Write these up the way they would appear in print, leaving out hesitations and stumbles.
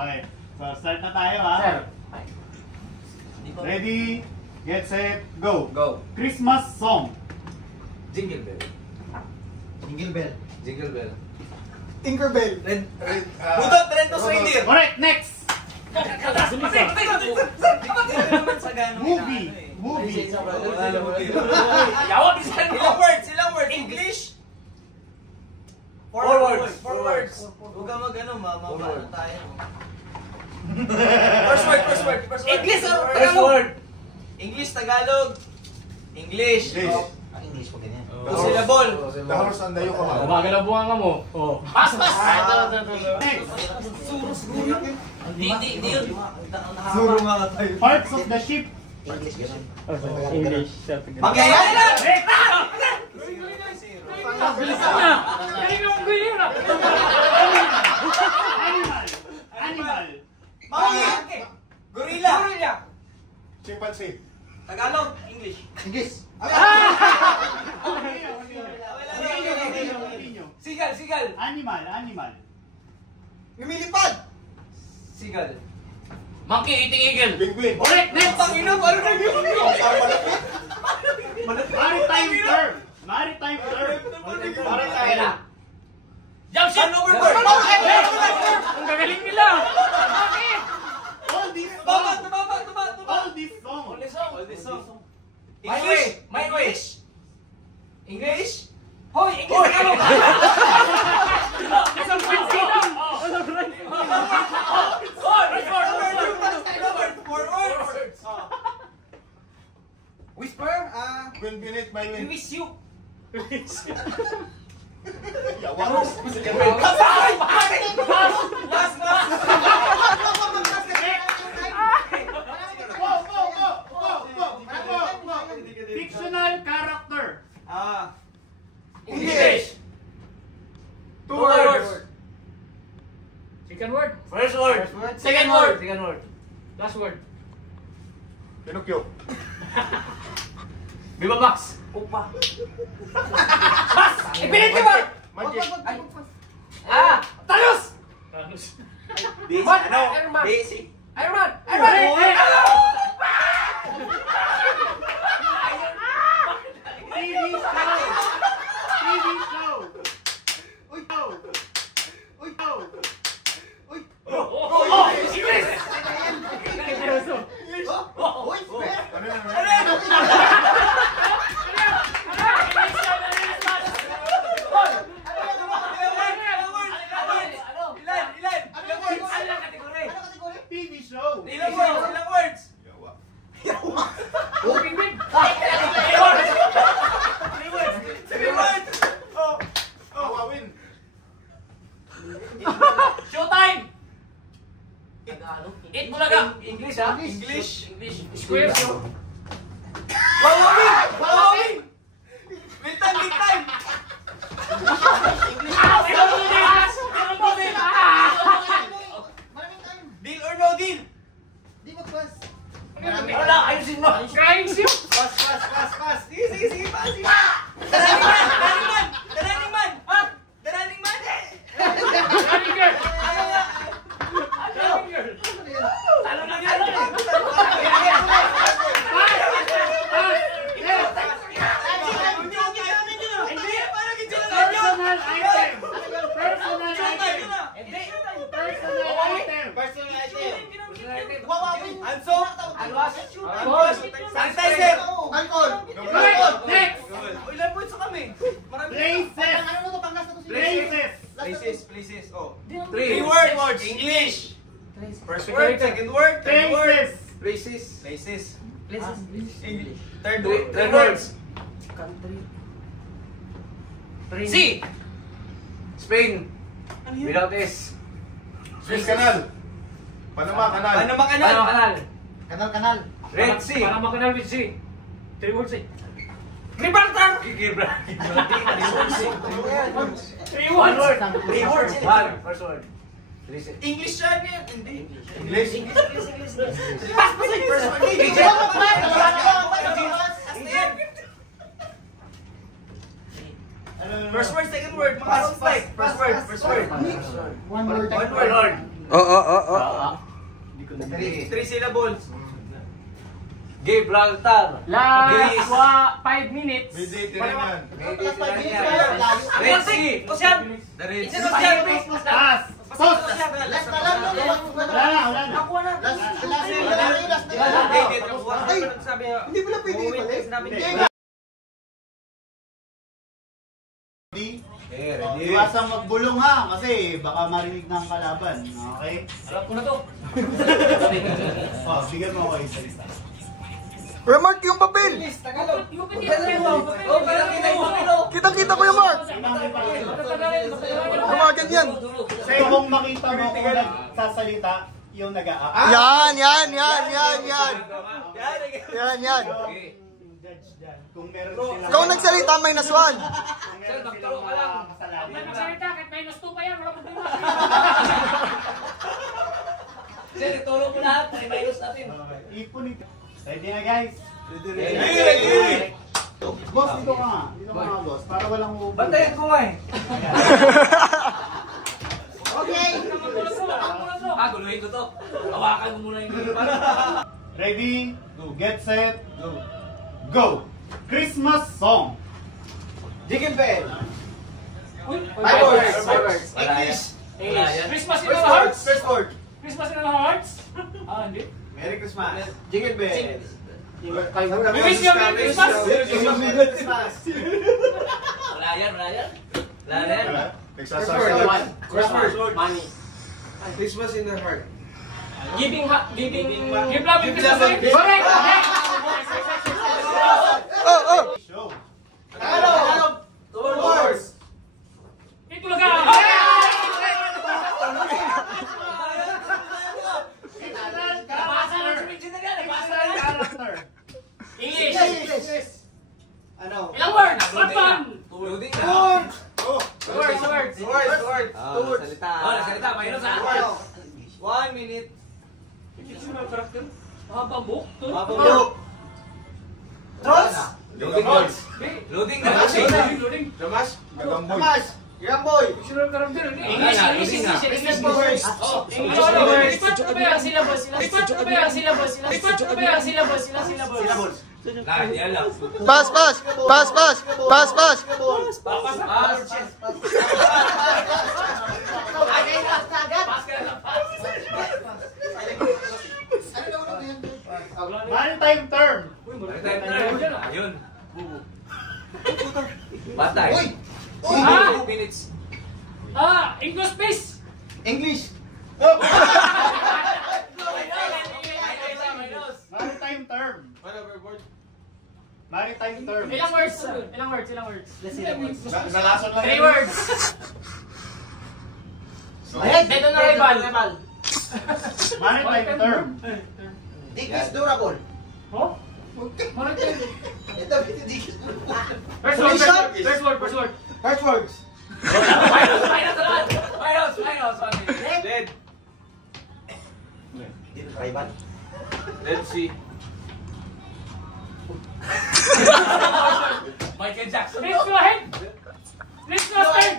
Okay. So, start na tayo ha. Sir. Ready, get set, go. Go. Christmas song. Jingle bell. Jingle bell. Jingle bell. Tinkerbell. Red. Budot, red nose reindeer. Correct, next. Movie. Movie. Yawag isa. Ilang words? English? Four words. Huwag ka mag-ano, mamamano tayo. First word. English, Tagalog. English, Tagalog. English. Ang English po ganyan. Two syllable. The horse and the Yokohama. Umaga na buwang mo. Oh. Pas! Next. Di yun. Suro nga ka tayo. Parts of the ship. English ganyan. English. Magyayari lang! Bilisan na! Kanina mong ganyan na! Animal. Monkey! Gorilla! Chimpanzee. Tagalog, English. English. Sigal. Animal. Lumilipad. Sigal. Monkey eating eagle. Penguin. Correct, next. Panginoon, ano na yun? Maritime term. Maritime. Jump shot! Overboard! Ang gagaling nila! All this Tuba! song. All this song. English? Hoy, English! Isang pinsi lang! Four words! Whisper? Wind beneath my We wing. miss you. Last! Fictional character. English! Two words. Second word. First word. Second word. Last word. Pinocchio. Viva Max. Upa. Bas! Infinity War! Magic. Talos! Iron Man. Basic. Iron Man. TV show. TV show. Ilang words? Three words! Hawawin. Showtime. Eat Bulaga. English. Square. Wawawin! Bintang! Deal or no deal? Di magpas. Wala, ayusin mo. Crying ship. Pass! Sige, pass! The running man! Running girl. Running girl. Talo na yan. Personal item. Anso? Alwas. Sanitizer! Alcohol. Next. Ilan points kami? Marami. Places. Ano mo to? Panggas na to sila. Places. Oh. Three words. English. First word, second word, third word. Places. Places. English. Third Three words. C. Spain. Without S. Suez Canal. Panama Canal. Panama Canal. Kanal. Red Sea. Panama Canal with C. Three words eh. Gibraltar. Three words. Three words. First word. English yan yan. Hindi. English. First word. First word, second word. First word. One word. One word. Three syllables. Gibraltar. Last 5 minutes. Mediterranean. yan. Plus 5 minutes pa yun. Layo. Red Sea. Ocean. The Red Isa Sea. Ocean. Pass. Last na lang. Wala na. Nakuha na. Last na lang. Hindi pala pwede pala. Iwasang magbulong ha, kasi baka marinig ng kalaban. Okay? Alam ko na to. Oh, bigyan mo ako isa-isa. Remark yung papel! Kitang-kita ko yung mark! Yung mga ganyan! Kasi kung makita mo kung nagsasalita, yung nag-a-act. Yan! Judge dyan. Kung meron sila... Ikaw nagsalita, -1. Kung meron magturo ka lang. kasalanan. May magsalita, kahit -2 pa yan, wala problema. Sir, itulong mo lahat. May minus natin. Okay, ipon ito. Ready na guys? Ready. Boss, dito ka nga. Dito ka nga, boss. Para walang upo. Bantayan ko nga eh. Okay. Guluhin ko to. Hawakan mo muna yung Ready? Get set. Go! Christmas song. Jingle bell. Fireworks. English. Wala yan. Christmas in our hearts. First word. Christmas in our hearts. Hindi. Merry Christmas. Jingle bell. We wish you a Merry Christmas. Wala yan. Wala yan. Nagsasasagot. Money. Christmas in the heart. Give love in Christmas. Correct. Show. Tagalog. Two words. Ito lang ka. Character. English. Ano? Ilang words? One fun. Loading na. Words. Words. Two words. Nagsalita. Minus ha. 1 minute. Haba book. Trolls. Loading words. Loading na. Loading. Damas. Gagamboy. Damas. Gamboy. Fictional character. English words. Syllables. Yan lang. Pass! Maritime term. Ayun. Batay. Uy. 2 minutes. English space. English. Maritime term. Word. Maritime term. Ilang words? Nalason lang. 3 words. Dead on arrival. Maritime term. Dickies durable. Oh? Ito, dickies durable. First word. First words. Minus. Dead. Rival. Dead Sea. Michael Jackson. Please go ahead. Please go ahead.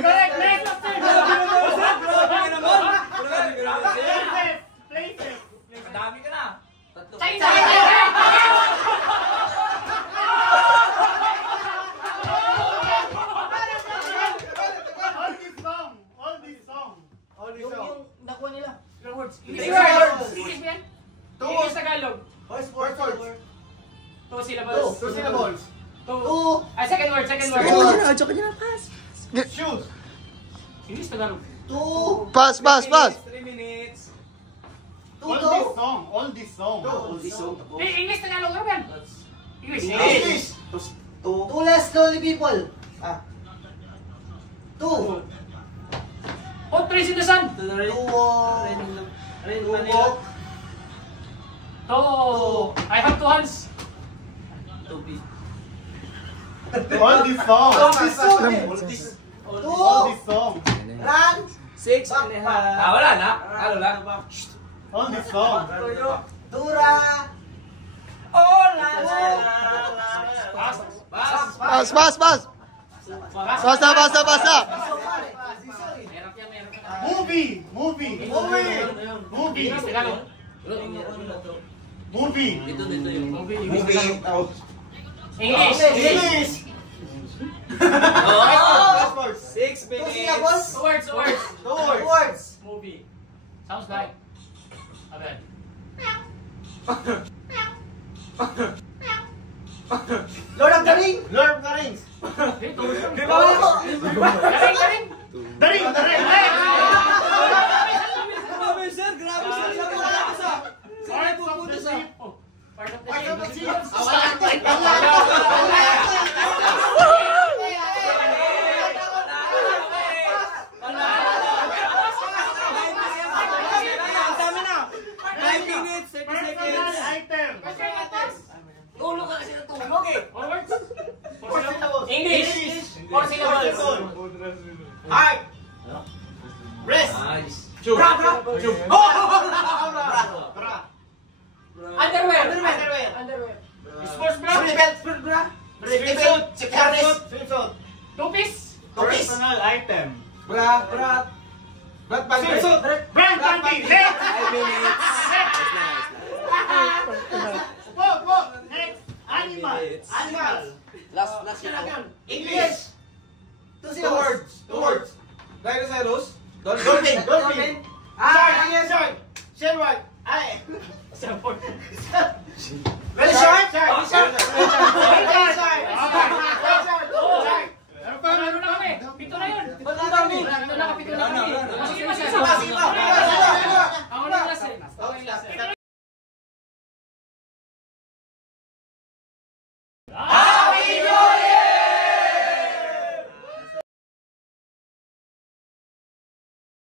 Correct. Places. Madami ka na. China. All this song. Yung nakuha nila. Ilang words? Three English words. yan? Two English words. Tagalog. First words. 2 syllables. Two syllables. 2. Second word. Shoes. English Tagalog. Two. Pass! 3 minutes. All this song. English Tagalog ano yan? English. English. Two less lonely people. Two. Hot Trace in the Sun. Two. I have 2 hands. All this song. Two. All this song. Run. 6 and a half. Wala na. Ano lang? All this song. Dura. Oh, la. Pass! Basta! Meron yan. Movie. English, Tagalog. Movie. English. Oh! 6 Two minutes. syllables. Two words. Two words. Movie. Sounds like. Abel. Lord of the Rings. Dito. Galing. Daring. Grabe, sir. Grabe, sir. Grabe, sir. Saan pupunta sa? Part of the Part of the game. Chiefs. Ang dami na. 9 minutes, 30 seconds. Item. Tulog ka kasi natulog eh. All words. English. 4 syllables. Heart. Breast. Nice. Bra. Underwear. Sports bra. Swimsuit. Two-piece. Personal item. Bra. Swimsuit. Brand panty. Next. 5 minutes. Wag. Next. Animal. Last English. Two syllables. Two words. Dinosaurus. Dolphin. Shark. Shark. Ay. Support. Very short. Shark.